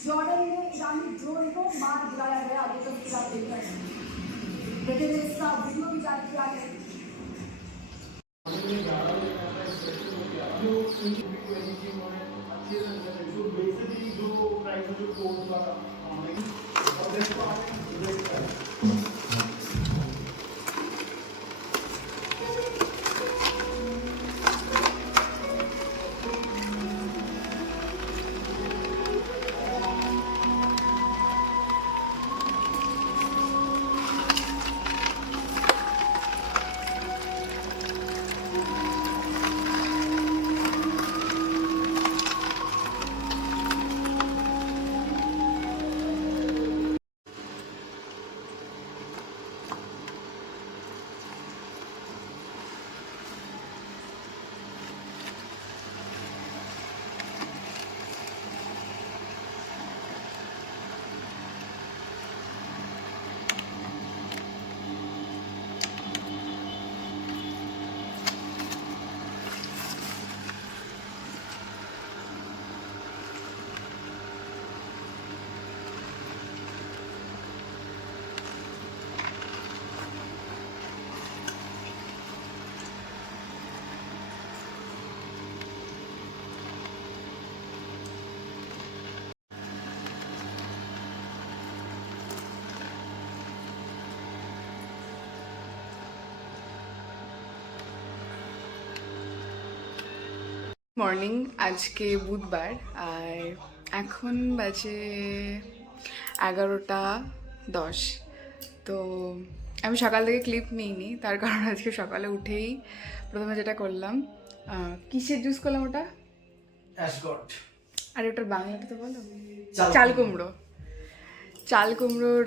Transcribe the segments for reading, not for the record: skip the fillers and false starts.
Jordan में ईरानी drone को मार गिराया गया, आगे तक आप देख रहे हैं, लेकिन इसका वीडियो भी जारी किया गया। মর্নিং, আজকে বুধবার আর এখন বাজে 11:10। তো আমি সকাল থেকে ক্লিপ নিইনি, তার কারণ আজকে সকালে উঠেই প্রথমে যেটা করলাম, কিসের জুস করলাম ওটা? অ্যাশগট। আর ওটার বাংলাটা তো বলো। চাল কুমড়ো। চাল কুমড়োর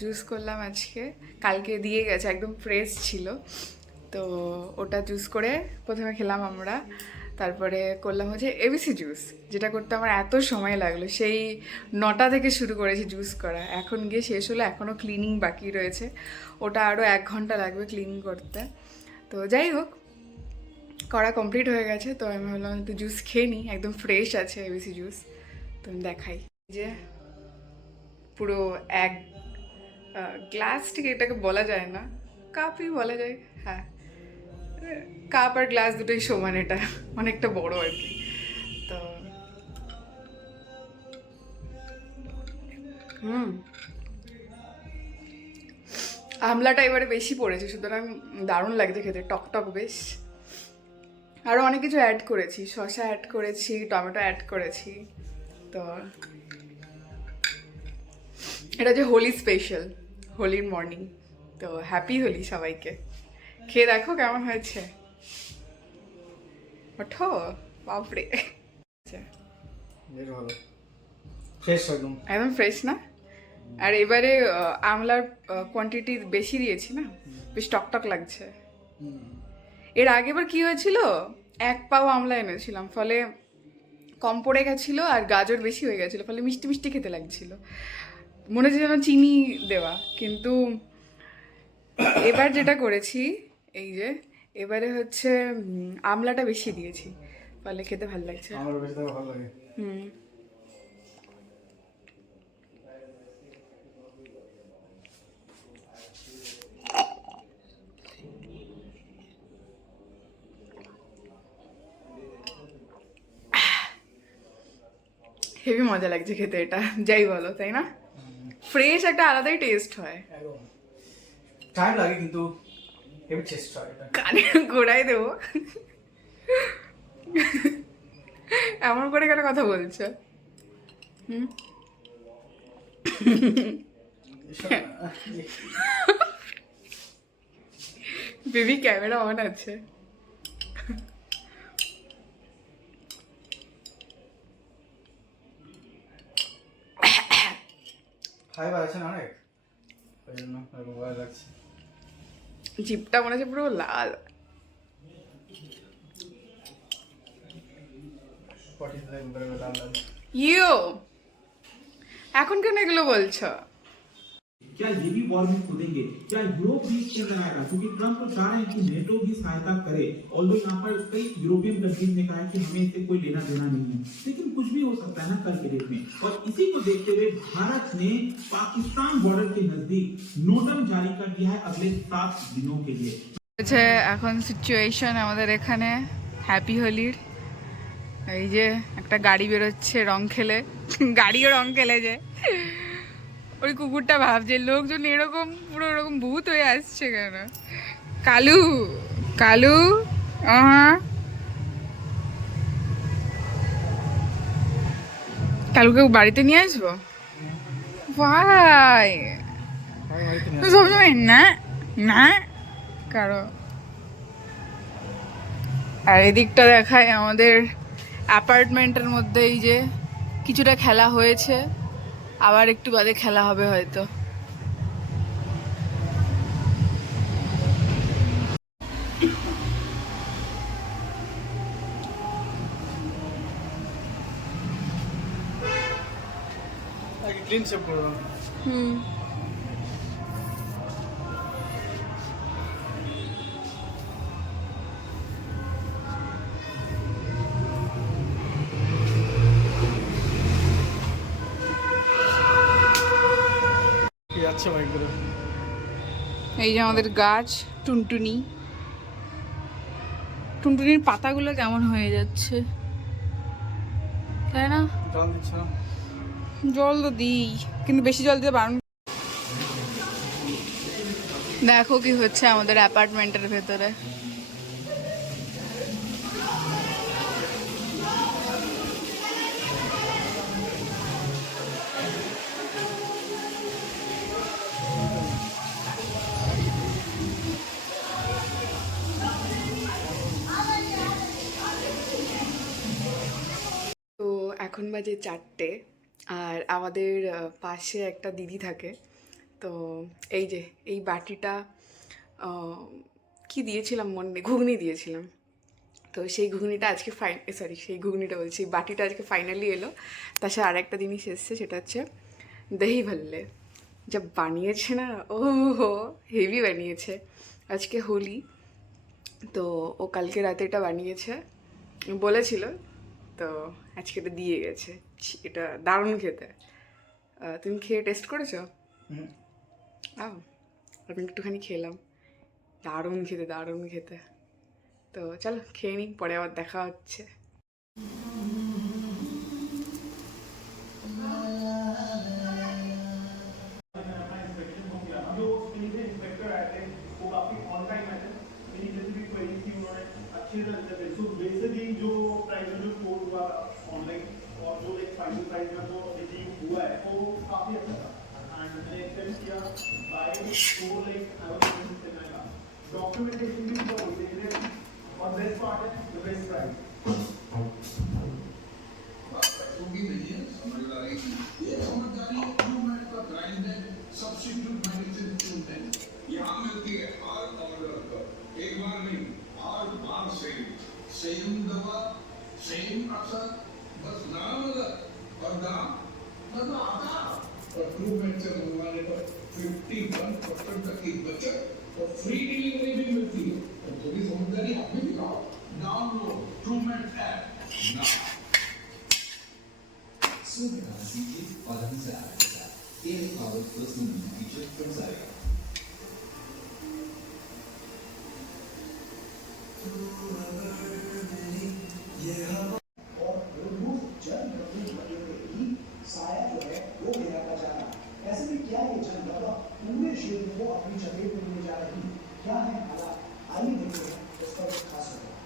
জুস করলাম আজকে, কালকে দিয়ে গেছে, একদম ফ্রেশ ছিল। তো ওটা জুস করে প্রথমে খেলাম আমরা, তারপরে করলাম হচ্ছে এবিসি জুস, যেটা করতে আমার এত সময় লাগলো। সেই 9টা থেকে শুরু করেছি জুস করা, এখন গিয়ে শেষ হলো। এখনও ক্লিনিং বাকি রয়েছে, ওটা আরও 1 ঘন্টা লাগবে ক্লিন করতে। তো যাই হোক, করা কমপ্লিট হয়ে গেছে। তো আমি ভাবলাম একটু জুস খেয়ে নিই, একদম ফ্রেশ আছে এবিসি জুস। তো আমি দেখাই যে পুরো 1 গ্লাস, ঠিক এটাকে বলা যায় না, কাপই বলা যায়। হ্যাঁ, কাপ আর গ্লাস দুটোই সমান, এটা অনেকটা বড় আর কি। তো আমলাটা এবারে বেশি পড়েছে, সুতরাং দারুণ লাগছে খেতে, টক টক বেশ। আরও অনেক কিছু অ্যাড করেছি, শসা অ্যাড করেছি, টমেটো অ্যাড করেছি। তো এটা হচ্ছে হোলি স্পেশাল, হোলির মর্নিং। তো হ্যাপি হোলি সবাইকে। খেয়ে দেখো কেমন হয়েছে। ওঠো, বাপরে, একদম ফ্রেশ না? আর এবারে আমলার কোয়ান্টিটি বেশি দিয়েছি না, বেশ টকটক লাগছে। এর আগেবার কি হয়েছিল, 1 পাও আমলা এনেছিলাম, ফলে কম পড়ে গেছিলো আর গাজর বেশি হয়ে গেছিলো, ফলে মিষ্টি মিষ্টি খেতে লাগছিল, মনে হচ্ছে যেন চিনি দেওয়া। কিন্তু এবার যেটা করেছি, এই যে এবারে হচ্ছে আমলাটা বেশি দিয়েছি, পারলে খেতে ভালো লাগছে। আমার বেশি তো ভালো লাগে। হুম। হেভি মজা লাগছে খেতে এটা, যাই বলো তাই না? ফ্রেশ একটা আলাদাই টেস্ট হয়। একদম টাইম লাগে কিন্তু হেভি টেস্ট হয় এটা। কানে ঘোরাই দেবো, এমন করে কেন কথা বলছো? হুম। বেবি ক্যামেরা অন আছে। ফাইবার আছে না অনেক, ওই জন্য এরকম ভালো লাগছে। জিপটা মনে হচ্ছে পুরো লাল। পটিস লাইক করে লাল লাল। ইউ এখন কেন এগুলো বলছো? क्या ये भी वॉर में कूदेंगे? क्या यूरोप भी इसके लगाएगा? क्योंकि ट्रंप तो चाह रहे हैं कि नेटो भी सहायता करे, ऑल्दो यहाँ पर कई यूरोपियन कंट्रीज ने कहा है कि हमें इससे कोई लेना देना नहीं है, लेकिन कुछ भी हो सकता है ना कल के डेट में। और इसी को देखते हुए भारत ने पाकिस्तान बॉर्डर के नजदीक नोटम जारी कर दिया है अगले 7 दिनों के लिए। এখন সিচুয়েশন আমাদের এখানে হ্যাপি হোলির, এই যে একটা গাড়ি বেরোচ্ছে রং খেলে, গাড়িও রং খেলে যে ওই কুকুরটা ভাবছে লোকজন এরকম পুরো এরকম ভূত হয়ে আসছে কেন। কালু কালু কালুকে বাড়িতে নিয়ে আসবো ভাই, সবসময় না না কারো। আর এদিকটা দেখায় আমাদের অ্যাপার্টমেন্টের মধ্যে এই যে কিছুটা খেলা হয়েছে, আবার একটু বাদে খেলা হবে হয়তো। আগে ক্লিন শেপ করে দাও। হুম। কি যাচ্ছে বাইক করে। এই যে আমাদের গাছ টুনটুনি, টুনটুনির পাতাগুলো কেমন হয়ে যাচ্ছে তাই না? জল দিচ্ছ না? জল তো দিই, কিন্তু বেশি জল দিতে বারণ। দেখো কি হচ্ছে আমাদের অ্যাপার্টমেন্টের ভেতরে। তো এখন বাজে 4টে, আর আমাদের পাশে একটা দিদি থাকে। তো এই যে এই বাটিটা কি দিয়েছিলাম মনে নেই, ঘুগনি দিয়েছিলাম। তো সেই ঘুগনিটা আজকে সেই ঘুগনিটা বলছি, বাটিটা আজকে ফাইনালি এলো। তার সাথে আরেকটা জিনিস এসছে, সেটা হচ্ছে দহি ভল্লে, যা বানিয়েছে না, ও হো হেভি বানিয়েছে। আজকে হোলি, তো ও কালকে রাতে এটা বানিয়েছে বলেছিল, তো আজকে এটা দিয়ে গেছে। এটা দারুণ খেতে। তুমি খেয়ে টেস্ট করেছো? আমি একটুখানি খেলাম, দারুণ খেতে দারুণ খেতে। তো চলো খেয়ে নিই, পরে আবার দেখা হচ্ছে। डॉक्यूमेंटेशन भी बहुत होती है और बेस्ट पार्ट है द बेस्ट प्राइस होगी नहीं है समझदारी ये समझदारी ट्रूमेंट का ब्रांड है सब्स्टिट्यूट मेडिसिन ट्रूमेंट यहाँ मिलती है हर ऑर्डर पर एक बार नहीं हर बार सेम दवा सेम असर बस नाम अलग और दाम मतलब आता और ट्रूमेंट से मंगवाने पर 51% तक की बचत और फ्री डिलीवरी भी मिलती है और थोड़ी समझदारी आप भी दिखाओ डाउनलोड ट्रूमेंट app Sudah sedikit pada saat kita ini power personal feature from saya. और रोज जन गति ही साया जो है वो गिराता जा रहा है। ऐसे में क्या ये जन गति पूरे क्षेत्र को अपनी चपेट में लेने जा रही है? क्या है हालात आइए देखते हैं इस पर एक खास रिपोर्ट।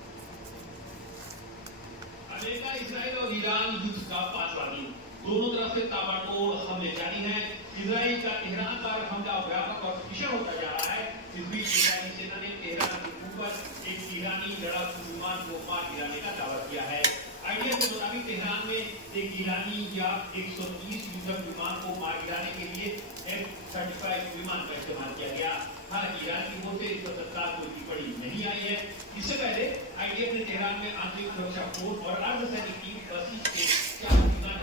अमेरिका, इजराइल और ईरान युद्ध का 5वां दिन, दोनों तरफ से ताबड़तोड़ हमले जारी हैं। इजराइल का तेहरान पर हमला व्यापक और भीषण होता जा रहा है। इस बीच इजरायली सेना ने तेहरान के ऊपर एक ईरानी लड़ाकू विमान को मार गिराने का दावा किया है। आईडीएफ के मुताबिक तेहरान में एक ईरानी या 130 युद्धक विमान को मार गिराने के लिए F-35 विमान का इस्तेमाल किया गया। हालांकि ईरान की ओर से इस पर तत्काल कोई टिप्पणी नहीं आई है। इससे पहले आईडीएफ ने तेहरान में आंतरिक सुरक्षा फोर्स और अर्धसैनिक टीम बसीज के 4 विमान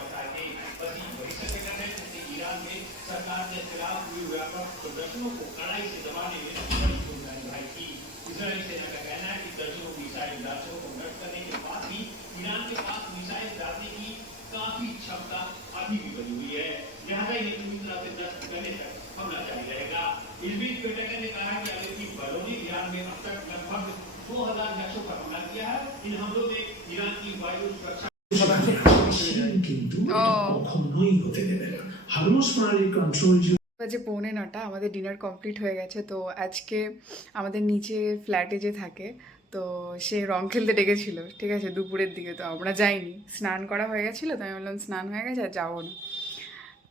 बताए थे। बसीज वही संगठन है जिसने ईरान में सरकार के खिलाफ हुए व्यापक प्रदर्शनों को कड़ाई से दबाने में बड़ी भूमिका निभाई थी। इजरायली सेना का कहना है कि दर्जनों मिसाइल लॉन्चरों को नष्ट करने के बाद भी ईरान के पास मिसाइल डालने की काफी क्षमता अभी भी बनी हुई है। लिहाजा इन्हें पूरी तरह से नष्ट करने तक हमला जारी रहेगा। इस बीच पेंटागन ने कहा कि अमेरिकी बलों ने ईरान में अब तक लगभग 2000 लक्ष्यों पर हमला किया है। इन हमलों में ईरान की वायु सुरक्षा কিন্তু ও। কখনোই হতে দেবে না। হারমোস প্রণালীর কন্ট্রোল বাজে 8:45 আমাদের ডিনার কমপ্লিট হয়ে গেছে। তো আজকে আমাদের নিচে ফ্ল্যাটে যে থাকে, তো সে রং খেলতে ডেকেছিল, ঠিক আছে, দুপুরের দিকে। তো আমরা যাইনি, স্নান করা হয়ে গেছিলো, তো আমি বললাম স্নান হয়ে গেছে আর যাবো না।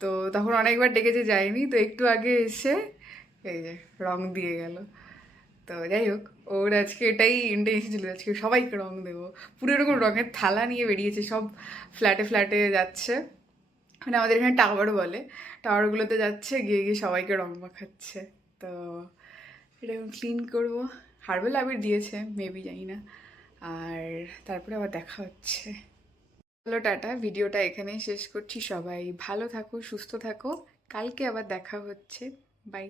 তো তখন অনেকবার ডেকেছে, যাইনি। তো একটু আগে এসে এই যে রং দিয়ে গেল। তো যাই হোক, ওর আজকে এটাই ইন্টেনশন ছিল, আজকে সবাইকে রং দেবো। পুরো এরকম রঙের থালা নিয়ে বেরিয়েছে, সব ফ্ল্যাটে ফ্ল্যাটে যাচ্ছে। মানে আমাদের এখানে টাওয়ার বলে, টাওয়ারগুলোতে যাচ্ছে, গিয়ে গিয়ে সবাইকে রং মাখাচ্ছে। তো এটা এখন ক্লিন করবো। হার্বাল আবির দিয়েছে, মেবি, জানি না। আর তারপরে আবার দেখা হচ্ছে। Hello, tata. ভিডিওটা এখানেই শেষ করছি। সবাই ভালো থাকো, সুস্থ থাকো। কালকে আবার দেখা হচ্ছে। বাই।